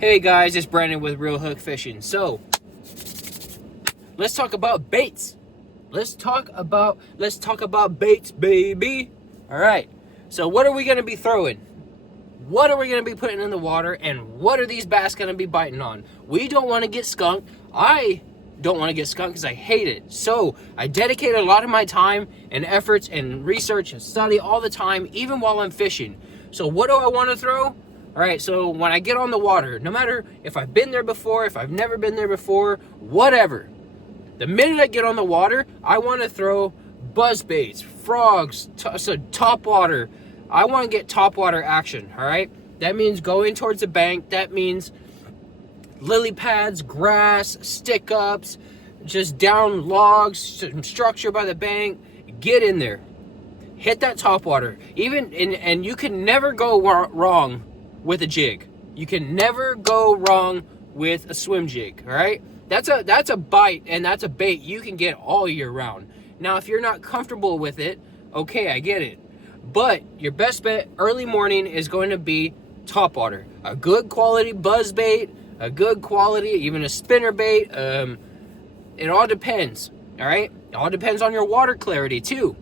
Hey guys, it's Brandon with Real Hook Fishing. So, let's talk about baits. Let's talk about baits, baby. All right. So, what are we going to be throwing? What are we going to be putting in the water, and what are these bass going to be biting on? We don't want to get skunked. I don't want to get skunked because I hate it. So, I dedicate a lot of my time and efforts and research and study all the time, even while I'm fishing. So, what do I want to throw? All right, so when I get on the water, no matter if I've been there before, if I've never been there before, whatever. The minute I get on the water, I want to throw buzz baits, frogs, top water. I want to get top water action, all right? That means going towards the bank. That means lily pads, grass, stick-ups, just down logs, some structure by the bank. Get in there. Hit that top water. And you can never go wrong with a jig. You can never go wrong with a swim jig, all right? That's a bite and that's a bait you can get all year round. Now, if you're not comfortable with it, okay, I get it. But your best bet early morning is going to be top water. A good quality buzz bait, a good quality, even a spinner bait. It all depends, all right? It all depends on your water clarity too.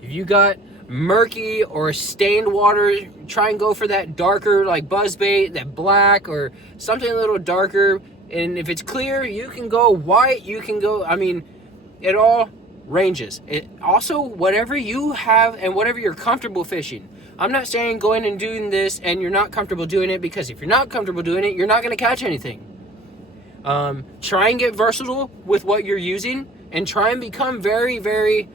If you got murky or stained water, try and go for that darker like buzz bait, that black or something a little darker. And if it's clear, you can go white, you can go, it all ranges. It also, whatever you have and whatever you're comfortable fishing. I'm not saying going and doing this and you're not comfortable doing it, because if you're not comfortable doing it, you're not going to catch anything. Try and get versatile with what you're using, and try and become very, very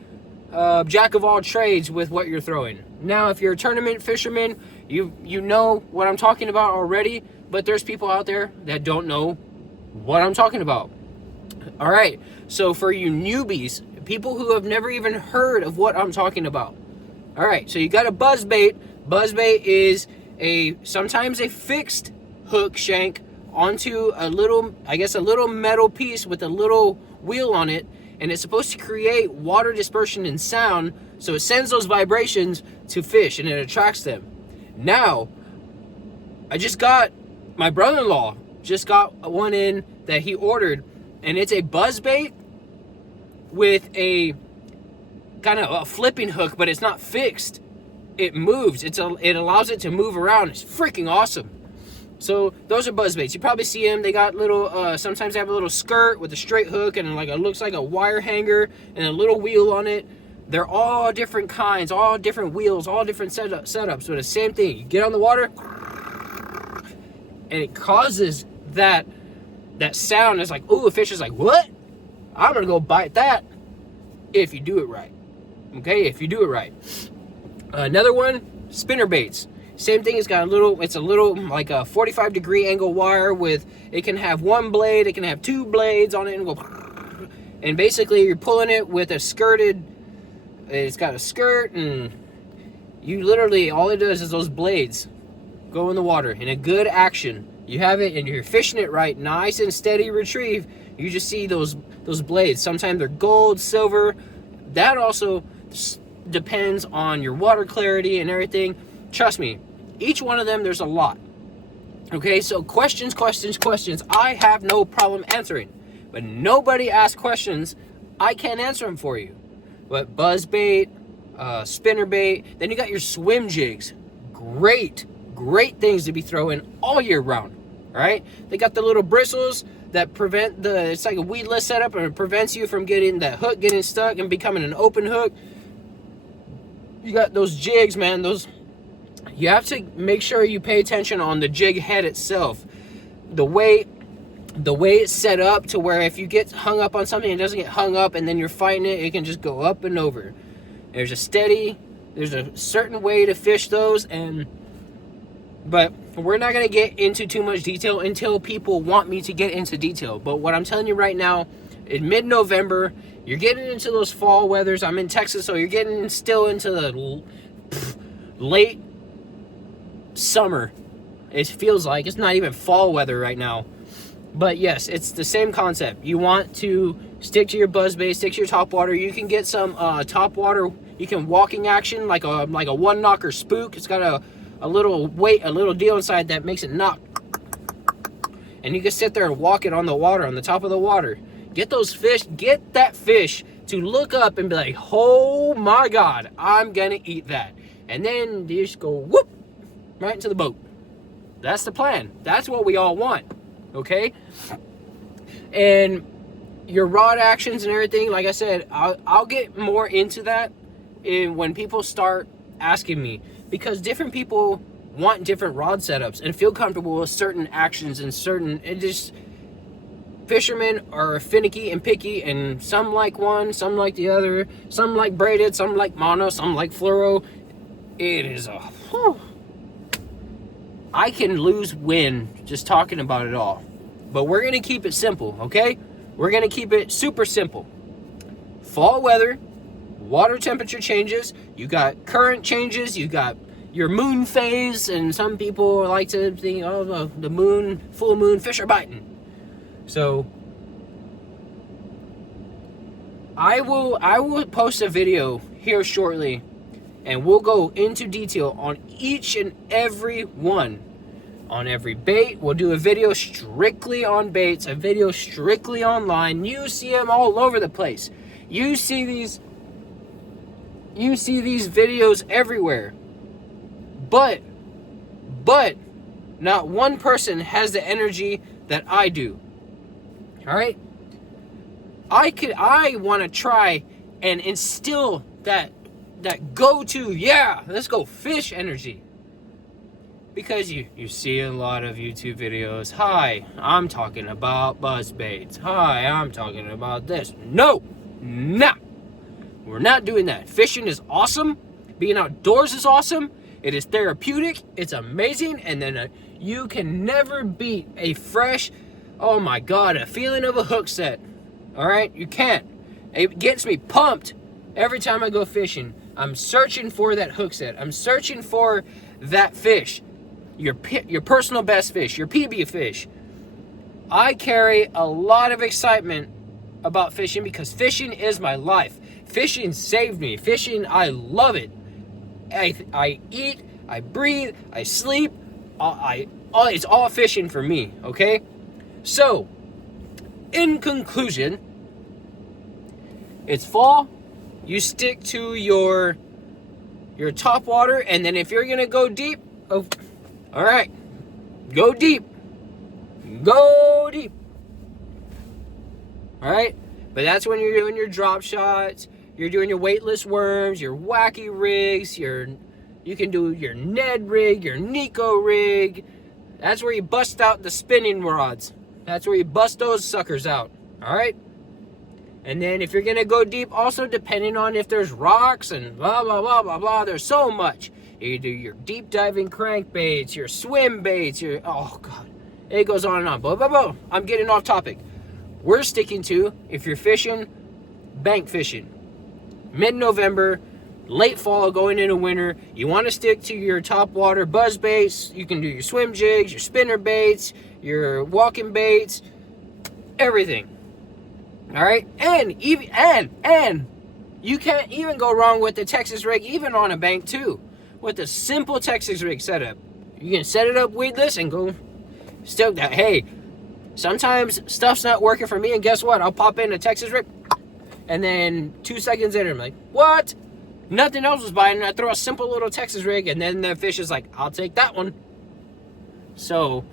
jack of all trades with what you're throwing. Now, if you're a tournament fisherman, you know what I'm talking about already, but there's people out there that don't know what I'm talking about. All right, so for you newbies, people who have never even heard of what I'm talking about, all right, so you got a buzz bait. Buzz bait is sometimes a fixed hook shank onto a little metal piece with a little wheel on it, and it's supposed to create water dispersion and sound, so it sends those vibrations to fish and it attracts them. Now, my brother-in-law just got one in that he ordered, and it's a buzz bait with a kind of a flipping hook, but it's not fixed. It moves. It allows it to move around. It's freaking awesome. So those are buzz baits. You probably see them. They got little, sometimes they have a little skirt with a straight hook and it looks like a wire hanger and a little wheel on it. They're all different kinds, all different wheels, all different setups. So the same thing. You get on the water and it causes that sound. It's like, ooh, a fish is like, what? I'm going to go bite that if you do it right. Okay, if you do it right. Another one, spinner baits. Same thing, it's a little like a 45-degree angle wire it can have one blade, it can have two blades on it, and go, and basically you're pulling it with it's got a skirt, and you literally, all it does is those blades go in the water in a good action. You have it and you're fishing it right, nice and steady retrieve. You just see those blades. Sometimes they're gold, silver. That also depends on your water clarity and everything. Trust me, each one of them, there's a lot. Okay, so questions. I have no problem answering. But nobody asks questions, I can't answer them for you. But buzz bait, spinner bait, then you got your swim jigs. Great things to be throwing all year round. All right, they got the little bristles that prevent it's like a weedless setup, and it prevents you from getting that hook getting stuck and becoming an open hook. You got those jigs, man, you have to make sure you pay attention on the jig head itself. The way it's set up to where if you get hung up on something, it doesn't get hung up and then you're fighting it can just go up and over. There's a certain way to fish those, but we're not going to get into too much detail until people want me to get into detail. But what I'm telling you right now, in mid-November, you're getting into those fall weathers. I'm in Texas, so you're getting still into the late summer. It feels like it's not even fall weather right now. But yes, it's the same concept. You want to stick to your buzz bait, stick to your top water. You can get some top water. You can walking action like a one knocker spook. It's got a little weight, a little deal inside that makes it knock. and you can sit there and walk it on the water, on the top of the water. Get those fish, get that fish to look up and be like, oh my God, I'm gonna eat that. And then you just go whoop, right into the boat. That's the plan. That's what we all want, okay? And your rod actions and everything, like I said, I'll get more into that when people start asking me, because different people want different rod setups and feel comfortable with certain actions and certain, fishermen are finicky and picky, and some like one, some like the other, some like braided, some like mono, some like fluoro. It is a I can win just talking about it all, but we're gonna keep it simple, okay? We're gonna keep it super simple. Fall weather, water temperature changes, you got current changes, you got your moon phase, and some people like to think, oh, the moon, full moon, fish are biting. So I will post a video here shortly, and we'll go into detail on each and every one. On every bait, we'll do a video strictly on baits, a video strictly online. You see them all over the place. You see these videos everywhere. But not one person has the energy that I do. All right? I want to try and instill that go-to, yeah, let's go fish energy. Because you see a lot of YouTube videos, hi, I'm talking about buzz baits. Hi, I'm talking about this. No, nah. We're not doing that. Fishing is awesome. Being outdoors is awesome. It is therapeutic. It's amazing. And then you can never beat a fresh, oh my God, a feeling of a hook set. All right? You can't. It gets me pumped every time I go fishing. I'm searching for that hook set. I'm searching for that fish. Your personal best fish, your PB fish. I carry a lot of excitement about fishing because fishing is my life. Fishing saved me. Fishing, I love it. I eat, I breathe, I sleep. It's all fishing for me, okay? So, in conclusion, it's fall. You stick to your top water, and then if you're gonna go deep, all right, go deep. Go deep. All right? But that's when you're doing your drop shots, you're doing your weightless worms, your wacky rigs, you can do your Ned rig, your Nico rig. That's where you bust out the spinning rods. That's where you bust those suckers out. All right? And then if you're going to go deep, also depending on if there's rocks and blah, blah, blah, blah, blah, there's so much. You do your deep diving crankbaits, your swim baits, oh God, it goes on and on. Blah, blah, blah. I'm getting off topic. We're sticking to, if you're fishing, bank fishing. Mid-November, late fall, going into winter, you want to stick to your top water buzz baits. You can do your swim jigs, your spinner baits, your walking baits, everything. All right? And you can't even go wrong with the Texas rig, even on a bank too. With a simple Texas rig setup. You can set it up weedless and go still that. Hey, sometimes stuff's not working for me, and guess what? I'll pop in a Texas rig, and then 2 seconds later, I'm like, what? Nothing else was biting. I throw a simple little Texas rig, and then the fish is like, I'll take that one. So,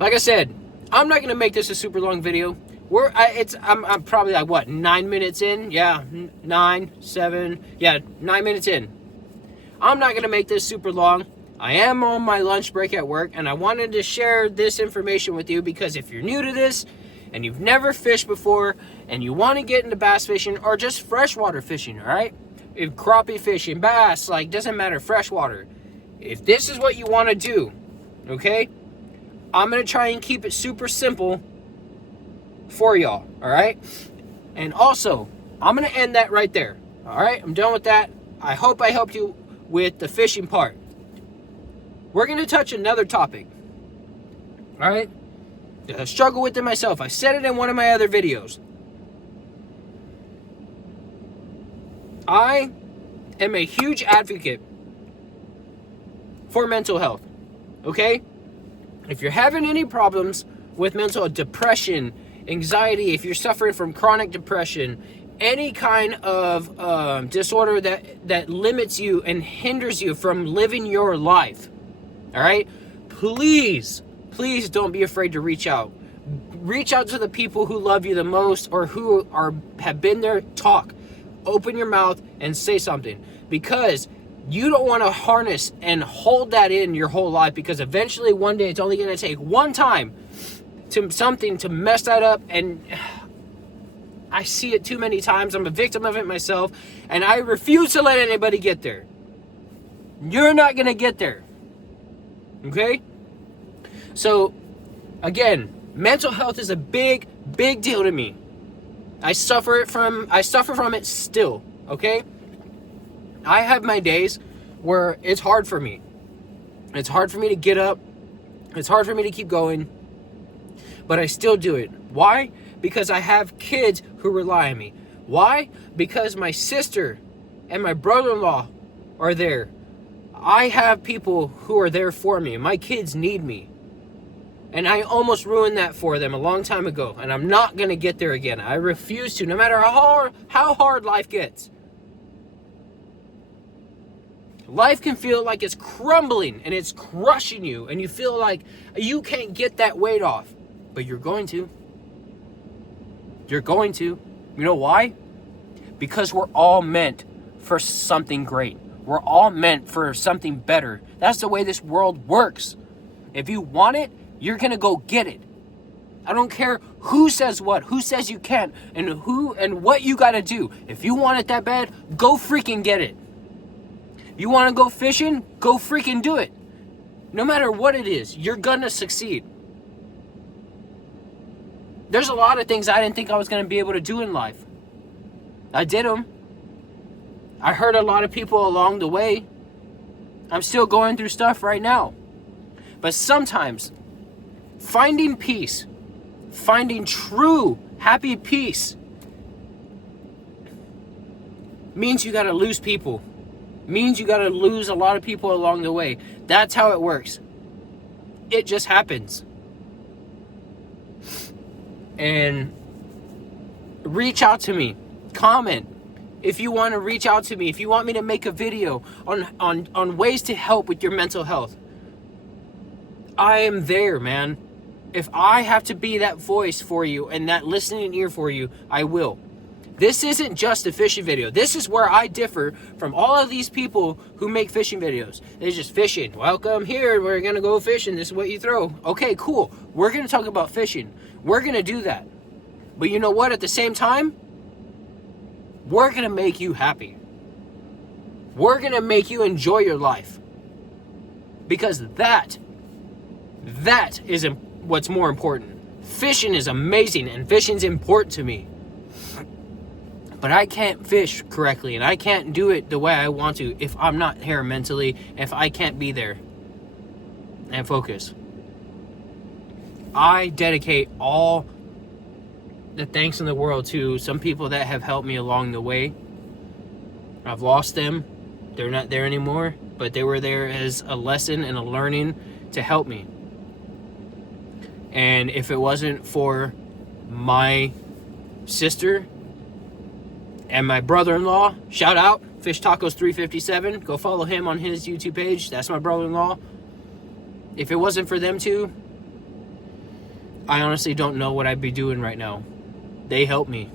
like I said, I'm not gonna make this a super long video. I'm probably like what, 9 minutes in? Yeah, 9 minutes in. I'm not going to make this super long. I am on my lunch break at work, and I wanted to share this information with you because if you're new to this and you've never fished before and you want to get into bass fishing or just freshwater fishing, all right? If crappie fishing, bass, like doesn't matter, freshwater. If this is what you want to do, okay? I'm going to try and keep it super simple for y'all, all right? And also, I'm going to end that right there, all right? I'm done with that. I hope I helped you with the fishing part. We're going to touch another topic. All right? I struggle with it myself. I said it in one of my other videos. I am a huge advocate for mental health. Okay? If you're having any problems with mental depression, anxiety, if you're suffering from chronic depression, any kind of disorder that limits you and hinders you from living your life, all right, please don't be afraid to reach out. Reach out to the people who love you the most, or who have been there. Talk, open your mouth and say something, because you don't want to harness and hold that in your whole life, because eventually one day it's only going to take one time to something to mess that up. And I see it too many times. I'm a victim of it myself, and I refuse to let anybody get there. You're not going to get there. Okay? So, again, mental health is a big deal to me. I suffer from it still, okay? I have my days where it's hard for me. It's hard for me to get up. It's hard for me to keep going. But I still do it. Why? Because I have kids who rely on me. Why? Because my sister and my brother-in-law are there. I have people who are there for me. My kids need me. And I almost ruined that for them a long time ago. And I'm not going to get there again. I refuse to, no matter how hard life gets. Life can feel like it's crumbling and it's crushing you, and you feel like you can't get that weight off. But you're going to. You're going to. You know why? Because we're all meant for something great. We're all meant for something better. That's the way this world works. If you want it, you're going to go get it. I don't care who says what, who says you can't, and what you got to do. If you want it that bad, go freaking get it. You want to go fishing? Go freaking do it. No matter what it is, you're gonna succeed. There's a lot of things I didn't think I was gonna be able to do in life. I did them. I hurt a lot of people along the way. I'm still going through stuff right now. But sometimes, finding peace, finding true happy peace, means you gotta lose people. Means you gotta lose a lot of people along the way. That's how it works. It just happens. And reach out to me. Comment. If you want to reach out to me, if you want me to make a video on ways to help with your mental health, I am there, man. If I have to be that voice for you and that listening ear for you, I will. This isn't just a fishing video. This is where I differ from all of these people who make fishing videos. They're just fishing. Welcome here. We're going to go fishing. This is what you throw. Okay, cool. We're going to talk about fishing. We're going to do that. But you know what? At the same time, we're going to make you happy. We're going to make you enjoy your life. Because that is what's more important. Fishing is amazing, and fishing's important to me. But I can't fish correctly, and I can't do it the way I want to if I'm not here mentally, if I can't be there and focus. I dedicate all the thanks in the world to some people that have helped me along the way. I've lost them. They're not there anymore, but they were there as a lesson and a learning to help me. And if it wasn't for my sister and my brother-in-law, shout out, Fish Tacos 357. Go follow him on his YouTube page. That's my brother-in-law. If it wasn't for them two, I honestly don't know what I'd be doing right now. They helped me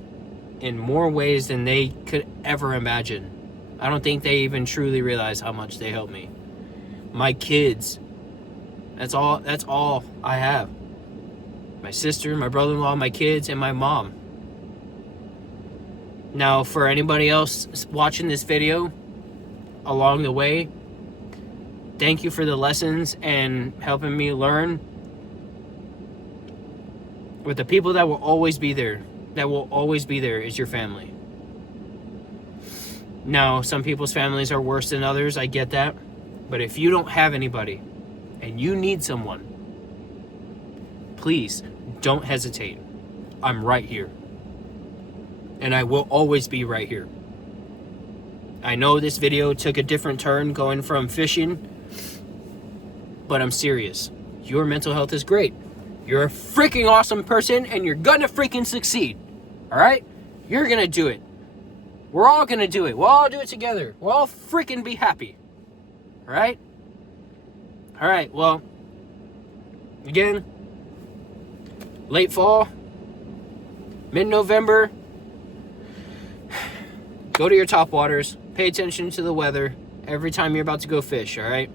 in more ways than they could ever imagine. I don't think they even truly realize how much they helped me. My kids. That's all I have. My sister, my brother-in-law, my kids, and my mom. Now, for anybody else watching this video along the way, thank you for the lessons and helping me learn. But the people that will always be there, is your family. Now, some people's families are worse than others, I get that. But if you don't have anybody and you need someone, please don't hesitate. I'm right here. And I will always be right here. I know this video took a different turn going from fishing, but I'm serious. your mental health is great. You're a freaking awesome person, and you're gonna freaking succeed. All right? You're gonna do it. We're all gonna do it. We'll all do it together. We'll all freaking be happy. All right? All right, well, again, late fall, mid-November, go to your top waters. Pay attention to the weather every time you're about to go fish, all right?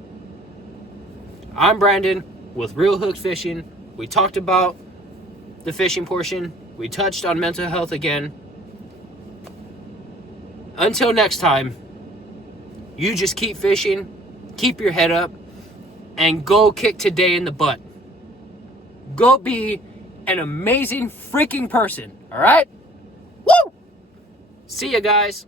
I'm Brandon with Real Hook Fishing. We talked about the fishing portion. We touched on mental health again. Until next time, you just keep fishing, keep your head up, and go kick today in the butt. Go be an amazing freaking person, all right? Woo! See ya, guys.